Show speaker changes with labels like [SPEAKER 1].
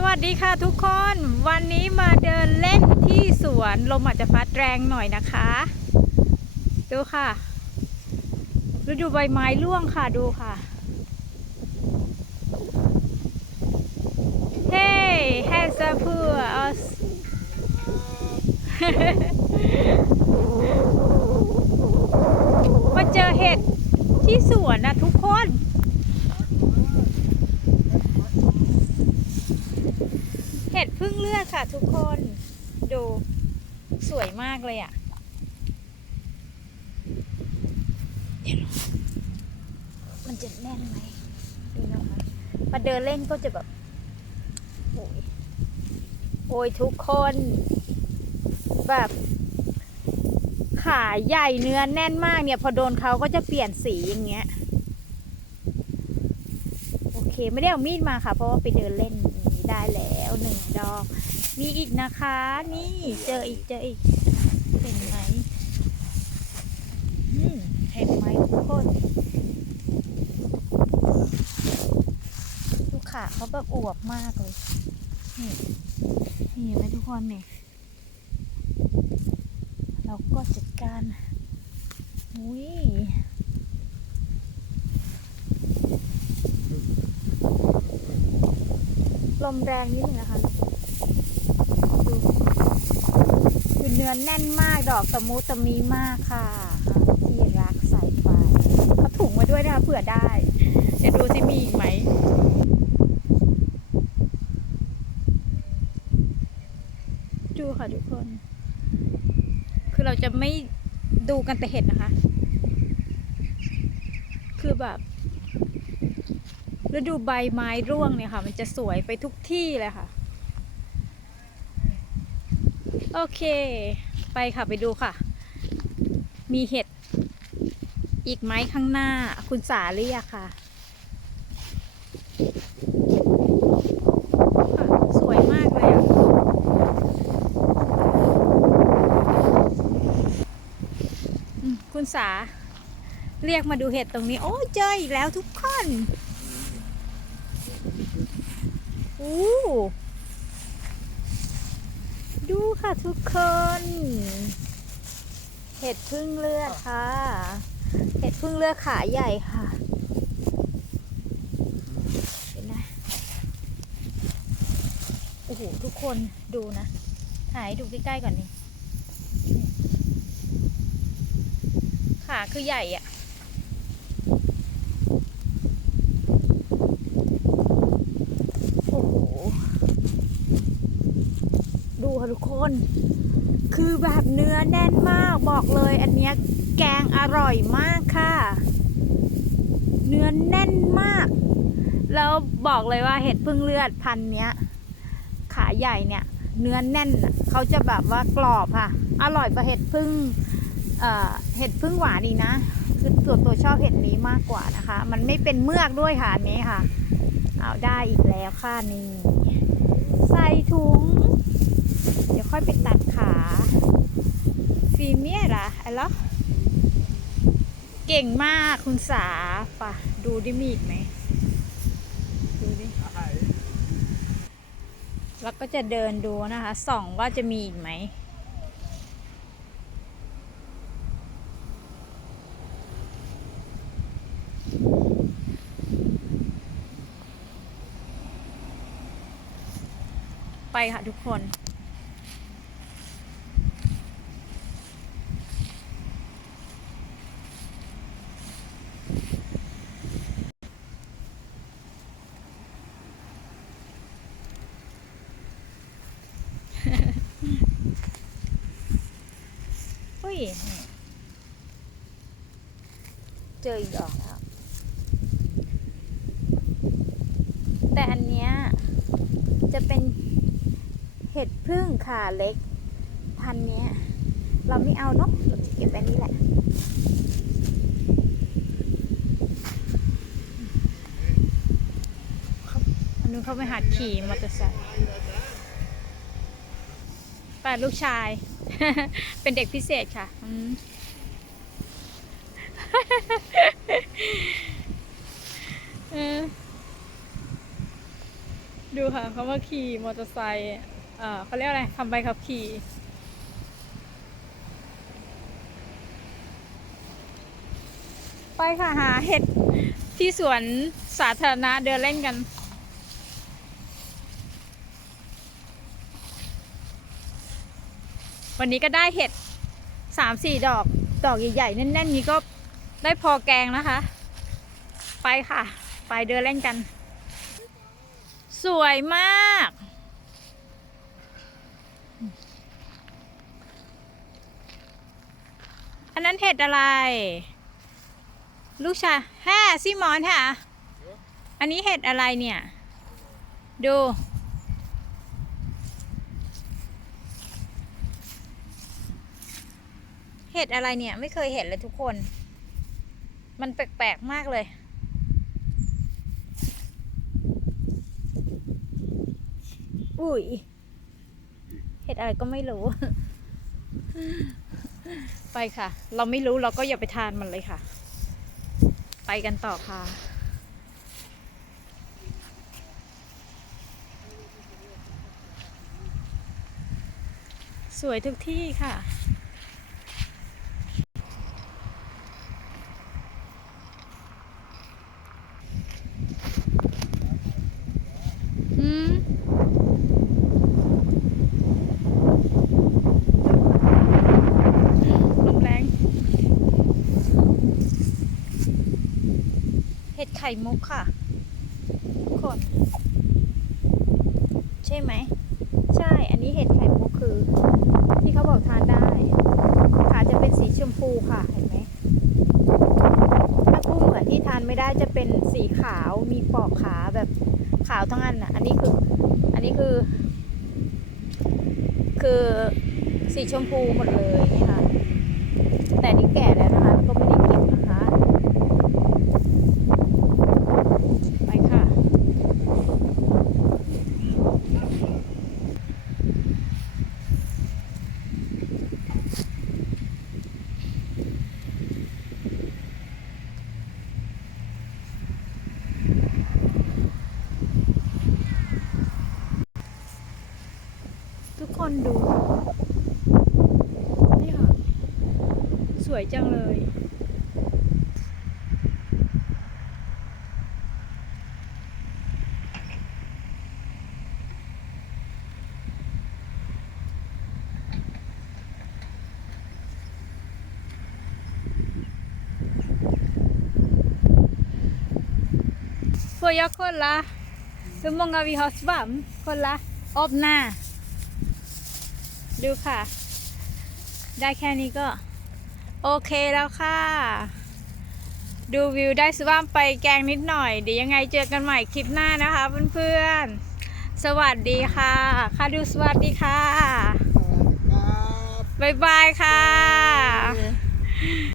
[SPEAKER 1] สวัสดีค่ะทุกคนวันนี้มาเดินเล่นที่สวนลมอาจจะพัดแรงหน่อยนะคะ ดูค่ะฤดูใบไม้ร่วงค่ะดูค่ะเฮ้ has a poor us มาเจอเห็ดที่สวนนะทุกคน เห็ดพึ่งเลือดค่ะทุกคน ดูสวยมากเลยอะ่ะมันจะแน่นไหมดูนะคะมาเดินเล่นก็จะแบบ โอ้ยโอ้ยทุกคน แบบ ขาใหญ่เนื้อแน่นมากเนี่ย พอโดนเขาก็จะเปลี่ยนสีอย่างเงี้ย โอเค ไม่ได้เอามีดมาค่ะ เพราะว่าไปเดินเล่น ได้แล้วหนึ่งดอก มีอีกนะคะ นี่เจออีกเจออีก เห็นไหมเห็นไหมทุกคนดูขาเขาแบบอวบมากเลย นี่นี่เห็นไหมทุกคนเนี่ยเราก็จัดการอุ้ย ลมแรงนิดนึงนะคะดูคือเนื้อแน่นมากดอกตะมูตะมีมากค่ะที่รักสายไฟเขาถุงมาด้วยนะคะเผื่อได้เดี๋ยวดูสิมีอีกไหมดูค่ะทุกคน คือเราจะไม่ดูกันแต่เห็ดนะคะ คือแบบ ฤดูใบไม้ร่วงเนี่ยค่ะ มันจะสวยไปทุกที่เลยค่ะ โอเค ไปค่ะไปดูค่ะ มีเห็ด อีกไหมข้างหน้า คุณสาเรียกค่ะ สวยมากเลยอะคุณสาเรียกมาดูเห็ดตรงนี้ โอ้เจออีกแล้วทุกคน อู้ดูค่ะทุกคน เห็ดพึ่งเลือดค่ะ เห็ดพึ่งเลือดขาใหญ่ค่ะเห็นนะโอ้โหทุกคนดูนะ ถ่ายให้ดูใกล้ๆก่อนนี่ขาคือใหญ่อะโอ้โห ดู ค่ะทุกคน คือแบบเนื้อแน่นมากบอกเลยอันเนี้ยแกงอร่อยมากค่ะ เนื้อแน่นมาก แล้วบอกเลยว่าเห็ดพึ่งเลือดพันเนี้ย ขาใหญ่เนี่ย เนื้อแน่นเขาจะแบบว่ากรอบค่ะ อร่อยกว่าเห็ดพึ่งเเห็ดพึ่งหวานอีนะคือส่วนตัวชอบเห็ดนี้มากกว่านะคะ มันไม่เป็นเมือกด้วยค่ะอันนี้ค่ะ เอาได้อีกแล้วค่ะนี่ใส่ถุง เดี๋ยวค่อยไปตัดขาฟีเมียล่ะไอ้เหรอเก่งมากคุณสาป่ะ ดูดิมีอีกไหม ดูดิ แล้วก็จะเดินดูนะคะส่องว่าจะมีอีกไหมไปค่ะทุกคน เจออีกดอกแล้ว แต่อันเนี้ยจะเป็นเห็ดพึ่งขาเล็ก พันเนี้ย เราไม่เอาเนาะเราจะเก็บไว้นี่แหละอันนู้นเขาไปหัดขี่มอเตอร์ไซค์ ปดลูกชาย เป็นเด็กพิเศษค่ะดูค่ะเขามาขี่มอเตอร์ไซค์เออเขาเรียกอะไรทำใบขับขี่ไปค่ะหาเห็ดที่สวนสาธารณะเดินเล่นกัน วันนี้ก็ได้เห็ดสามสี่ดอกดอกใหญ่ๆแน่นๆนี้ก็ได้พอแกงนะคะ ไปค่ะ ไปเดินเล่นกัน สวยมาก อันนั้นเห็ดอะไร ลูกชายแฮ่ซิมอนค่ะ อันนี้เห็ดอะไรเนี่ย ดู ห็ดอะไรเนี่ย ไม่เคยเห็นเลยทุกคน มันแปลกๆมากเลยอุ้ยเห็ดอะไรก็ไม่รู้ ไปค่ะ เราไม่รู้เราก็อย่าไปทานมันเลยค่ะ ไปกันต่อค่ะ สวยทุกที่ค่ะ อืม ลมแรง เห็ดไข่มุกค่ะทุกคน ใช่ไหม ใช่ อันนี้เห็ดไข่มุกคือ ที่เขาบอกทานได้ขาจะเป็นสีชมพูค่ะ เห็นไหมถ้าคู่เหมือนที่ทานไม่ได้จะเป็นสีขาวมีปอกขาแบบขาวทั้งอันอะ อันนี้คือ อันนี้คือ คือสีชมพูหมดเลยนี่ค่ะ แต่นี่แก่แล้วนะคะ ก็ไม่ได้เก็บนะคะ ไปค่ะ ทุกคนดู นี่ค่ะ สวยจังเลย Får jag kolla hur många vi har svamp? Kolla, öppna. ดูค่ะ ได้แค่นี้ก็ โอเคแล้วค่ะ ดูวิวได้สว่างไปแกงนิดหน่อย เดี๋ยวยังไงเจอกันใหม่คลิปหน้านะคะเพื่อนๆ สวัสดีค่ะ ค่ะดูสวัสดีค่ะ
[SPEAKER 2] ครับ
[SPEAKER 1] บ๊ายบายค่ะ